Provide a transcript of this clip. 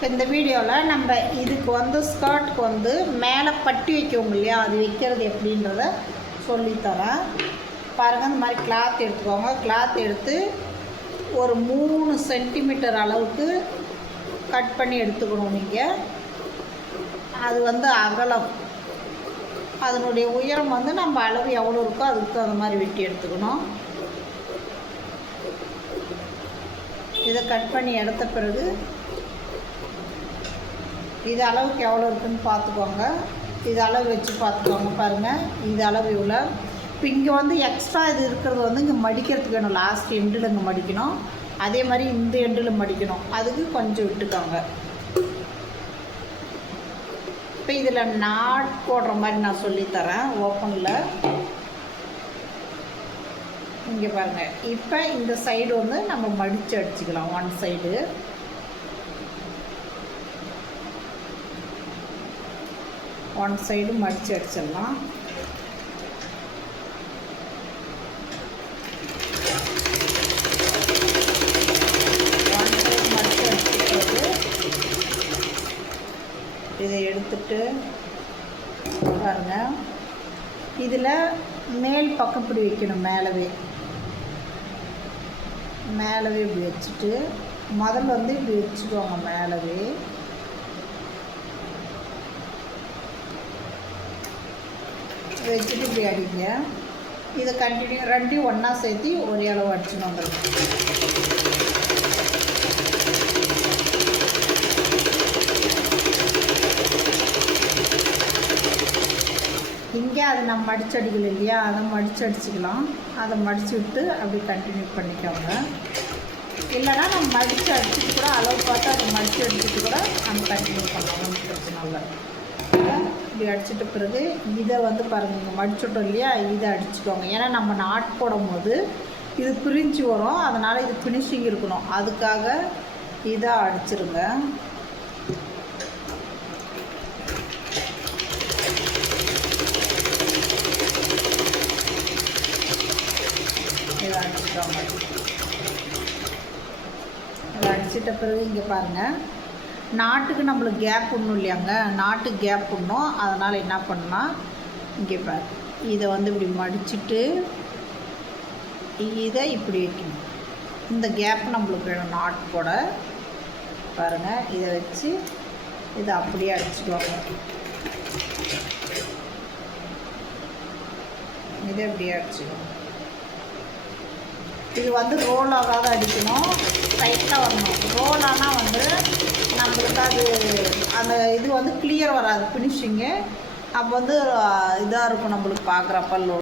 இப்போ இந்த வீடியோவில் நம்ம இதுக்கு வந்து ஸ்கர்ட்டுக்கு வந்து மேலே பட்டி வைக்கோங்க இல்லையா, அது வைக்கிறது எப்படின்றத சொல்லித்தரேன் பாருங்கள். இந்த மாதிரி கிளாத் எடுத்துக்கோங்க. கிளாத் எடுத்து ஒரு 3 சென்டிமீட்டர் அளவுக்கு கட் பண்ணி எடுத்துக்கணும். நீங்கள் அது வந்து அகலம், அதனுடைய உயரம் வந்து நம்ம அளவு எவ்வளோ இருக்கோ அதுக்கு தகுந்த மாதிரி வெட்டி எடுத்துக்கணும். இதை கட் பண்ணி எடுத்த பிறகு இது அளவுக்கு எவ்வளோ இருக்குதுன்னு பார்த்துக்கோங்க. இது அளவு வச்சு பார்த்துக்கோங்க. பாருங்கள், இது அளவு இவ்வளோ. இப்போ இங்கே வந்து எக்ஸ்ட்ரா இது இருக்கிறது வந்து இங்கே மடிக்கிறதுக்கு வேணும். லாஸ்ட் எண்டில் இங்கே மடிக்கணும், அதே மாதிரி இந்த எண்டில் மடிக்கணும். அதுக்கு கொஞ்சம் விட்டுக்கோங்க. இப்போ இதில் நாட் போடுற மாதிரி நான் சொல்லித்தரேன் ஓப்பனில். இங்கே பாருங்கள், இப்போ இந்த சைடு வந்து நம்ம மடித்து அடிச்சுக்கலாம். ஒன் சைடு மடித்து அடிச்சிடலாம். மடித்து அடிச்சுட்டு இதை எடுத்துட்டு பாருங்க, இதில் மேல் பக்கம் இப்படி வைக்கணும். மேலவே இப்படி வச்சுட்டு முதல்ல வந்து இப்படி வச்சுக்கோங்க. மேலவே வச்சுட்டு இப்படி அடிங்க. இதை கண்டினியூ ரெண்டையும் ஒன்றா சேர்த்து ஒரே அளவு அடிச்சுன்னு வந்துடுங்க. இங்கே அது நம்ம மடிச்சு அடிக்கல இல்லையா, அதை மடித்து அடிச்சுக்கலாம். அதை மடித்து விட்டு அப்படி கண்டினியூ பண்ணிக்கோங்க. இல்லைனா நம்ம மடித்து அடிச்சுட்டு கூட அளவு பார்த்து அதை மடித்து அடிச்சுட்டு கூட நம்ம கண்டினியூ பண்ணலாம். ஒன்றும் பிரச்சனை இல்லை. இப்படி அடிச்சிட்ட பிறகு இதை வந்து பாருங்கள், இங்கே மடிச்சுட்டோம் இல்லையா, இதை அடிச்சுக்கோங்க. ஏன்னா நம்ம நாட் போடும் போது இது பிரிஞ்சு வரும், அதனால் இது ஃபினிஷிங் இருக்கணும். அதுக்காக இதை அடிச்சிருங்க. இதை அடிச்சிட்டோங்க. இதை அடிச்சிட்ட பிறகு இங்கே பாருங்கள், நாட்டுக்கு நம்மளுக்கு கேப் ஒன்றும் இல்லையாங்க, நாட்டுக்கு கேப் ஒன்றும். அதனால் என்ன பண்ணால் இங்கே பாரு, இதை வந்து இப்படி மடிச்சுட்டு இதை இப்படி வைக்கணும். இந்த கேப் நம்மளுக்கு வேணும் நாட் போட. பாருங்கள், இதை வச்சு இதை அப்படியே அடிச்சுக்குவாங்க. இதை அப்படியே அடிச்சுக்கணும். இது வந்து ரோல் ஆகாத அடிக்கணும், டைட்டாக வரணும். ரோல் ஆனால் வந்து நம்மளுக்கு அது அந்த இது வந்து கிளியர் வராது ஃபினிஷிங்கு. அப்போ வந்து இதாக இருக்கும் நம்மளுக்கு பார்க்குறப்ப.